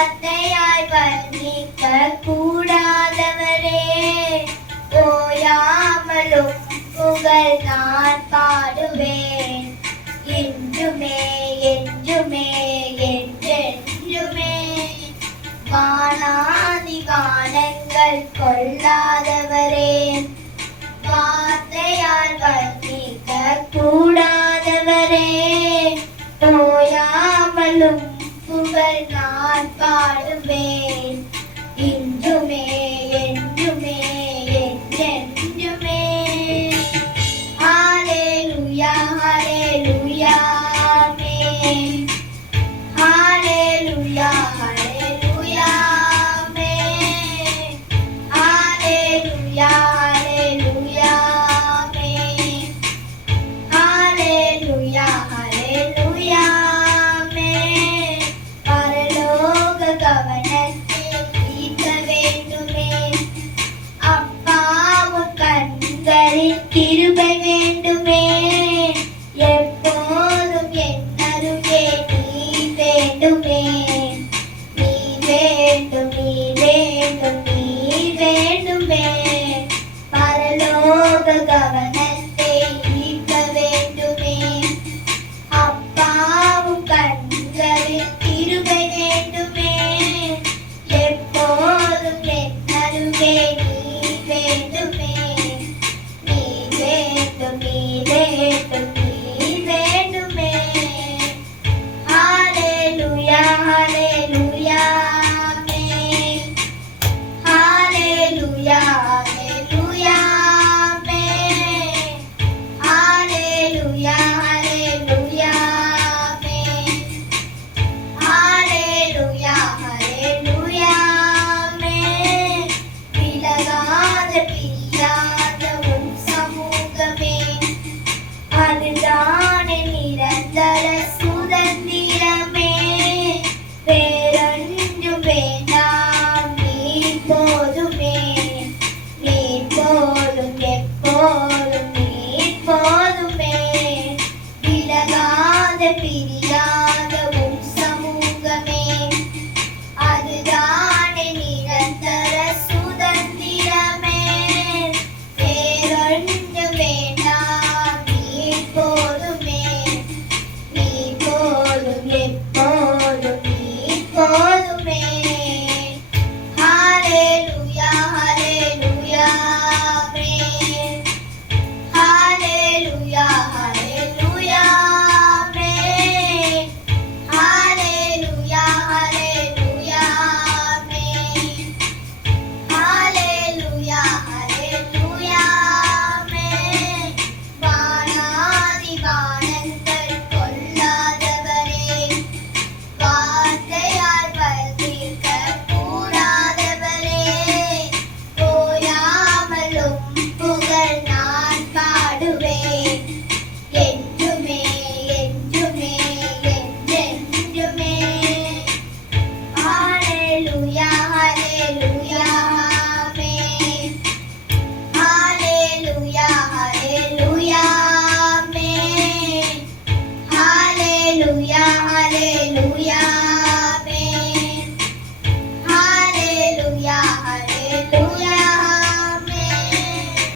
வார்த்தையாய் வர்ணிக்க கூடாதவரே, ஓயாமலும் புகழ் நான் பாடுவேன். என்றுமே என்றுமே என்றென்றுமே வானாதி வானங்கள் கொள்ளாதவரே, வார்த்தையால் வர்ணிக்க கூடாதவரே, ஓயாமலும் புகழ் நான் பாடுவேன். இன்றுமே என்றுமே என்றென்றுமே. ஹalleluya ஹalleluya ஆமென். ஹalleluya ஹalleluya ஆமென். ஹalleluya ஹalleluya ஆமென். ஹalleluya ஹalleluya ஆமென். பரலோக கவனத்தை ஈர்க்க வேண்டுமே, அப்பாவும் கண்களில் கிருபை வேண்டுமே. எப்போதும் என் அருகே நீ வேண்டுமே. நீ வேண்டும் நீ வேண்டும் நீ வேண்டுமே. பரலோக கவனத்தை ஈர்க்க வேண்டுமே, அப்பாவும் கண்களில் கிருபை வேண்டுமே. எப்போதும் என் அருகே நீ வேண்டுமே. நீ வேண்டும் நீ வேண்டும் நீ வேண்டுமே. ஹalleluya ஹalleluya ஆமென். ஹalleluya ஹalleluya ஆமென். ஹalleluya ஹalleluya ஆமென். ஹalleluya ஹalleluya ஆமென். விலகாத பிரியாத உன் சமூகமே, அதுதானே நிரந்தர சுதந்திரமே. வேறொன்றும் வேண்டாம், நீ போதுமே நீ போதுமே.